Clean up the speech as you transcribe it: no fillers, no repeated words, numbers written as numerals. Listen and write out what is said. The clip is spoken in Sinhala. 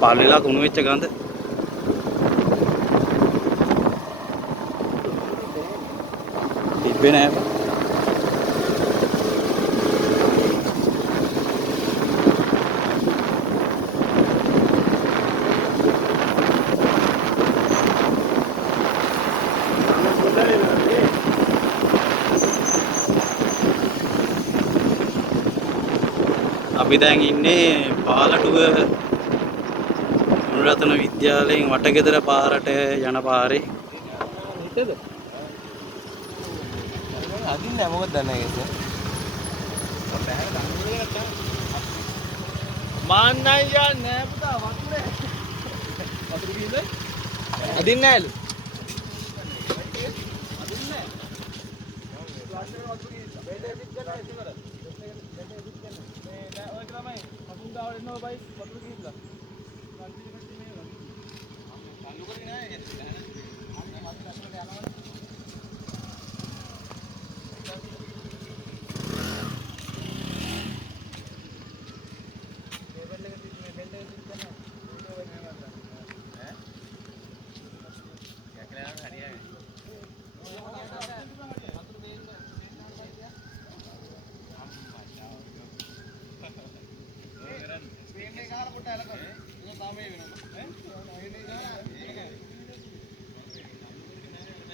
පාලෙලා කුණු වෙච්ච ගඳ. තිබ්බේ නෑ. අපි දැන් ඉන්නේ පාලටුව මුල්රතන විද්‍යාලයෙන් වටගෙදර පාරට යන පාරේ. හිතද? අදින්නේ මොකද දන්නේ ඒක? මාන්නයි යන්නේ පුතා වතුරේ. වතුර ගිහින්ද? අදින්නේ නැහැලු. අදින්නේ නැහැ. ප්ලාස්ටික් වතුර ගිහින් බෙඩේ පිට කරලා ඉවරයි. මේ ඔය තමයි මතුන් ගාවට එනවා බයි වතුර ගිහින්ලා.